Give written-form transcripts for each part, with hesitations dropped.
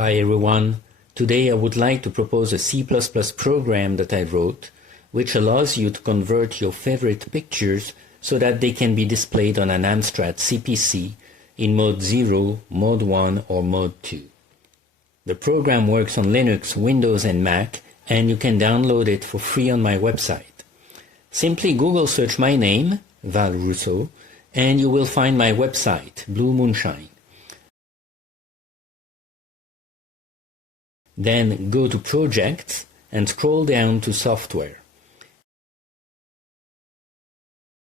Hi everyone, today I would like to propose a C++ program that I wrote, which allows you to convert your favorite pictures so that they can be displayed on an Amstrad CPC in Mode 0, Mode 1 or Mode 2. The program works on Linux, Windows and Mac, and you can download it for free on my website. Simply Google search my name, Val Rousseau, and you will find my website, Blue Moonshine. Then go to Projects and scroll down to Software.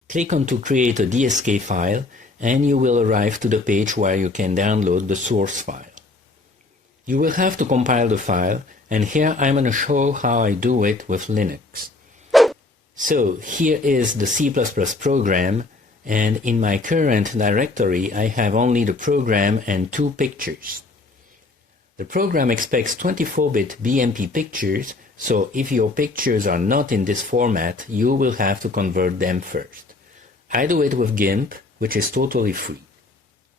Click on to create a DSK file and you will arrive to the page where you can download the source file. You will have to compile the file, and here I'm going to show how I do it with Linux. So here is the C++ program, and in my current directory I have only the program and 2 pictures. The program expects 24-bit BMP pictures, so if your pictures are not in this format, you will have to convert them first. I do it with GIMP, which is totally free.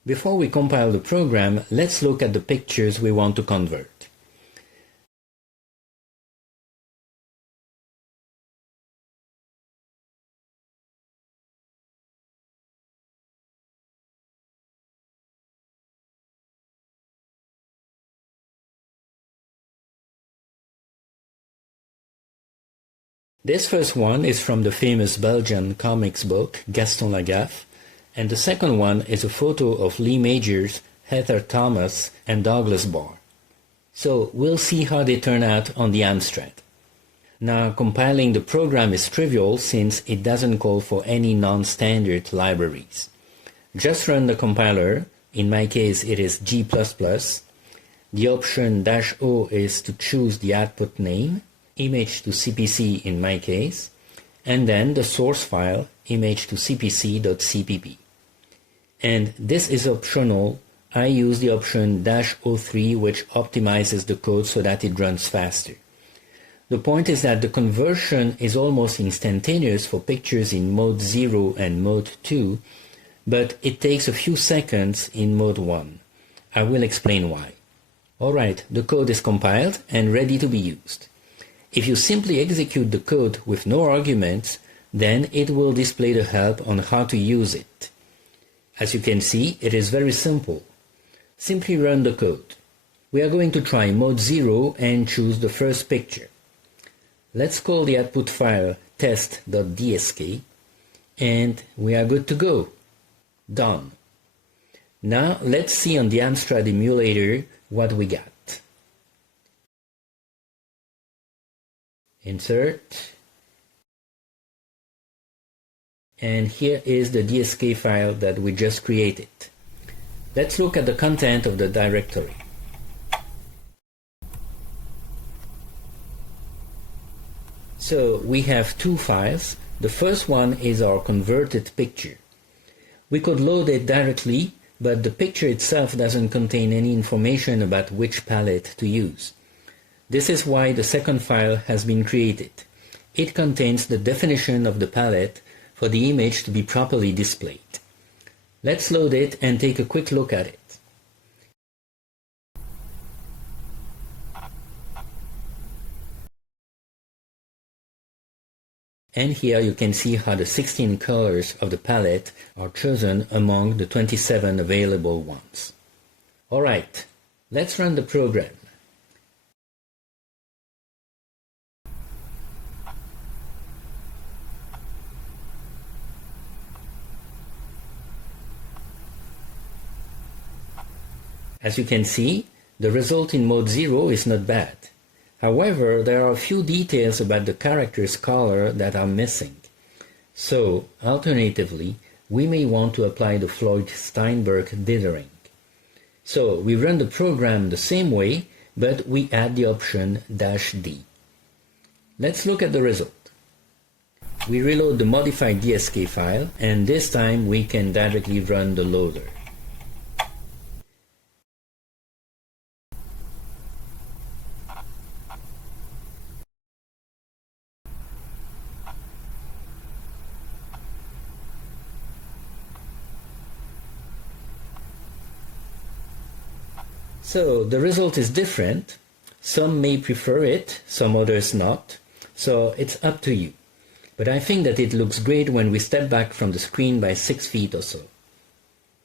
Before we compile the program, let's look at the pictures we want to convert. This first one is from the famous Belgian comics book Gaston Lagaffe, and the second one is a photo of Lee Majors, Heather Thomas and Douglas Barr. So we'll see how they turn out on the Amstrad. Now compiling the program is trivial since it doesn't call for any non-standard libraries. Just run the compiler, in my case it is G++, the option -O is to choose the output name, ImageToCPC in my case, and then the source file, ImageToCPC.cpp. And this is optional. I use the option -O3, which optimizes the code so that it runs faster. The point is that the conversion is almost instantaneous for pictures in Mode 0 and Mode 2, but it takes a few seconds in Mode 1. I will explain why. Alright, the code is compiled and ready to be used. If you simply execute the code with no arguments, then it will display the help on how to use it. As you can see, it is very simple. Simply run the code. We are going to try Mode 0 and choose the first picture. Let's call the output file test.dsk, and we are good to go. Done. Now let's see on the Amstrad emulator what we got. Insert, and here is the DSK file that we just created. Let's look at the content of the directory. So we have 2 files. The first one is our converted picture. We could load it directly, but the picture itself doesn't contain any information about which palette to use. This is why the second file has been created. It contains the definition of the palette for the image to be properly displayed. Let's load it and take a quick look at it. And here you can see how the 16 colors of the palette are chosen among the 27 available ones. Alright, let's run the program. As you can see, the result in Mode 0 is not bad. However, there are a few details about the character's color that are missing. So, alternatively, we may want to apply the Floyd-Steinberg dithering. So, we run the program the same way, but we add the option -D. Let's look at the result. We reload the modified DSK file, and this time we can directly run the loader. So the result is different. Some may prefer it, some others not. So it's up to you. But I think that it looks great when we step back from the screen by 6 feet or so.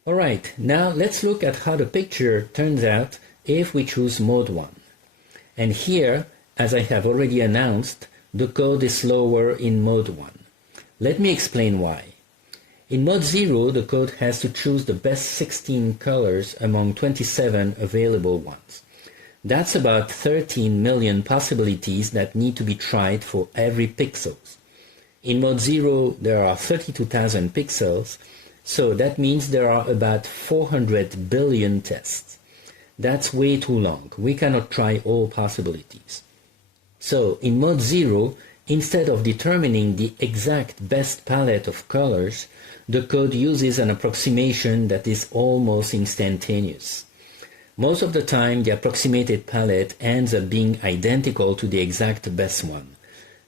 Alright, now let's look at how the picture turns out if we choose Mode 1. And here, as I have already announced, the code is slower in Mode 1. Let me explain why. In Mode 0, the code has to choose the best 16 colors among 27 available ones. That's about 13 million possibilities that need to be tried for every pixel. In Mode 0, there are 32,000 pixels, so that means there are about 400 billion tests. That's way too long. We cannot try all possibilities. So, in Mode 0, instead of determining the exact best palette of colors, the code uses an approximation that is almost instantaneous. Most of the time, the approximated palette ends up being identical to the exact best one.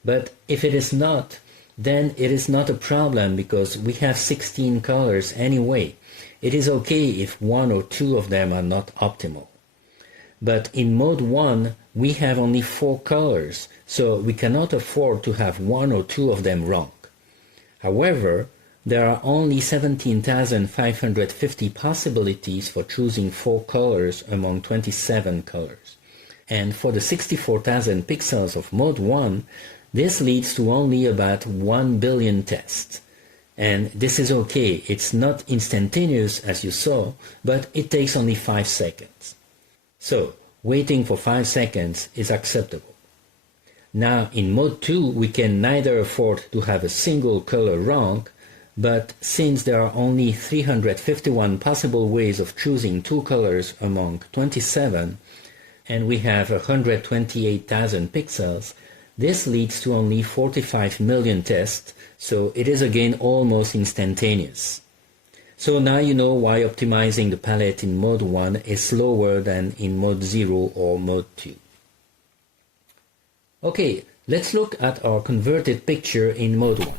But if it is not, then it is not a problem because we have 16 colors anyway. It is okay if one or two of them are not optimal. But in Mode 1, we have only 4 colors, so we cannot afford to have one or two of them wrong. However, there are only 17,550 possibilities for choosing 4 colors among 27 colors. And for the 64,000 pixels of Mode 1, this leads to only about 1 billion tests. And this is okay, it's not instantaneous as you saw, but it takes only 5 seconds. So, waiting for 5 seconds is acceptable. Now, in Mode 2, we can neither afford to have a single color wrong, but since there are only 351 possible ways of choosing 2 colors among 27, and we have 128,000 pixels, this leads to only 45 million tests, so it is again almost instantaneous. So now you know why optimizing the palette in Mode 1 is slower than in Mode 0 or Mode 2. Okay, let's look at our converted picture in Mode 1.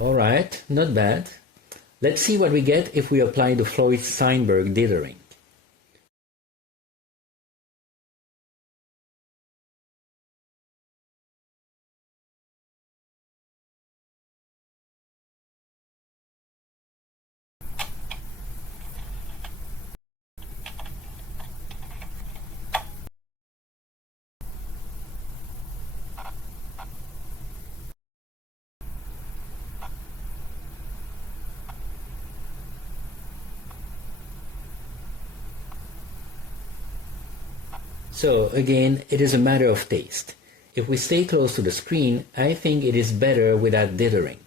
Alright, not bad. Let's see what we get if we apply the Floyd-Steinberg dithering. So again, it is a matter of taste. If we stay close to the screen, I think it is better without dithering.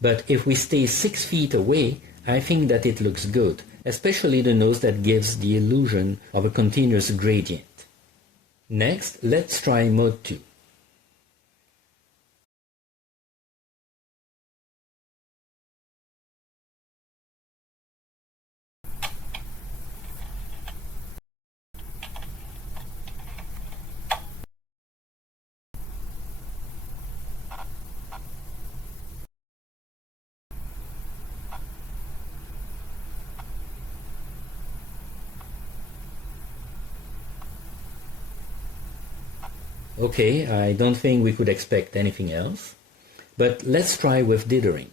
But if we stay 6 feet away, I think that it looks good, especially the nose that gives the illusion of a continuous gradient. Next, let's try Mode 2. Okay, I don't think we could expect anything else. But let's try with dithering.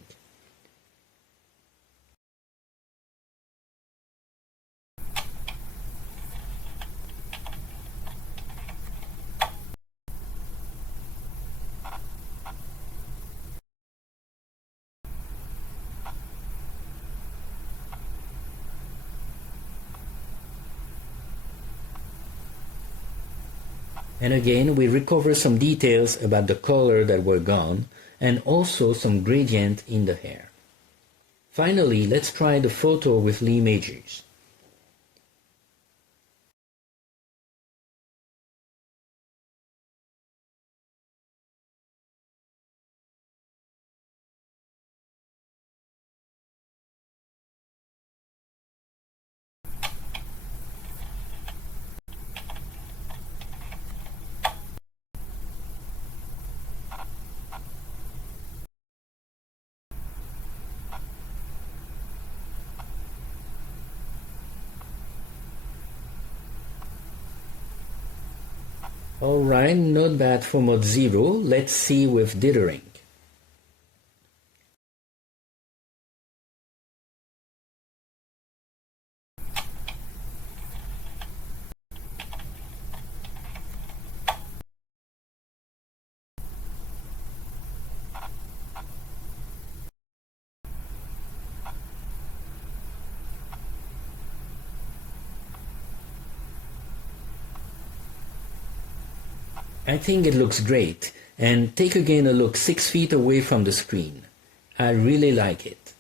And again, we recover some details about the color that were gone, and also some gradient in the hair. Finally, let's try the photo with the images. Alright, not bad for mode 0. Let's see with dithering. I think it looks great, and take again a look 6 feet away from the screen. I really like it.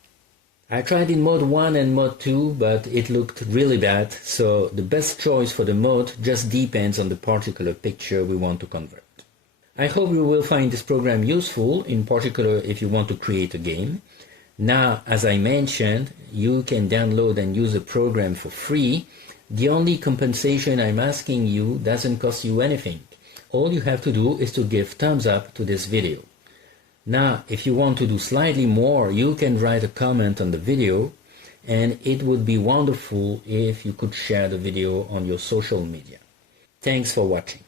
I tried in mode 1 and mode 2, but it looked really bad, so the best choice for the mode just depends on the particular picture we want to convert. I hope you will find this program useful, in particular if you want to create a game. Now, as I mentioned, you can download and use the program for free. The only compensation I'm asking you doesn't cost you anything. All you have to do is to give thumbs up to this video. Now, if you want to do slightly more, you can write a comment on the video, and it would be wonderful if you could share the video on your social media. Thanks for watching.